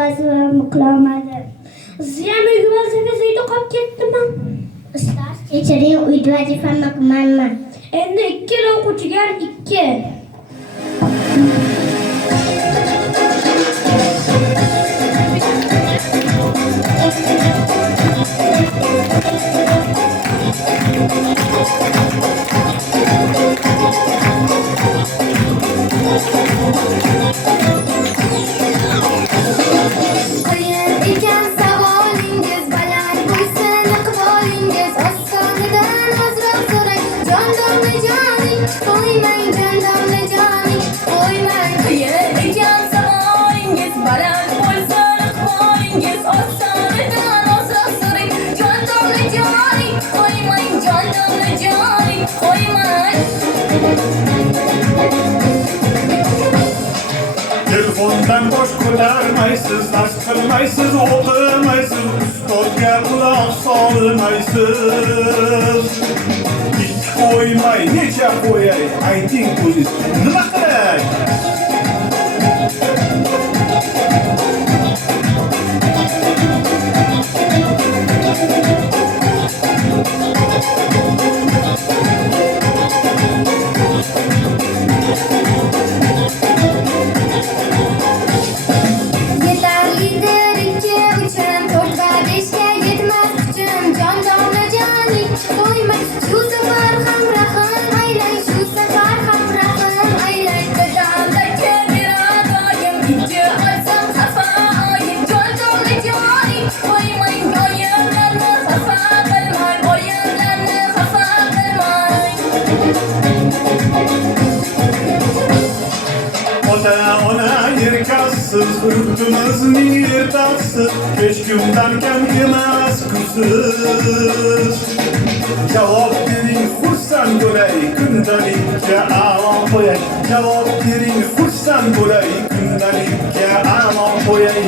vazifamni qilolmadim. Siz ham uyga vazifangiz uyda qolib ketdimi? Ustoz, kechiring, uyda vazifamni qilmayman. Endi ikkala o'quvchiga ham 2. Telefondan boş ko'tarmaysiz, dars qilmaysiz, o'qimaysiz, ustozga quloq solmaysiz. Ikki qo'ymay necha qo'yay, ayting o'zingiz, nima qilay? Ota-ona yelkasiz, yurtimizning ertasi, hech kimdan kam emas kusiz. Javob bering, xursand bo'lay, kundalikka a'lo qo'yay. Javob bering, xursand bo'lay, kundalikka a'lo qo'yay.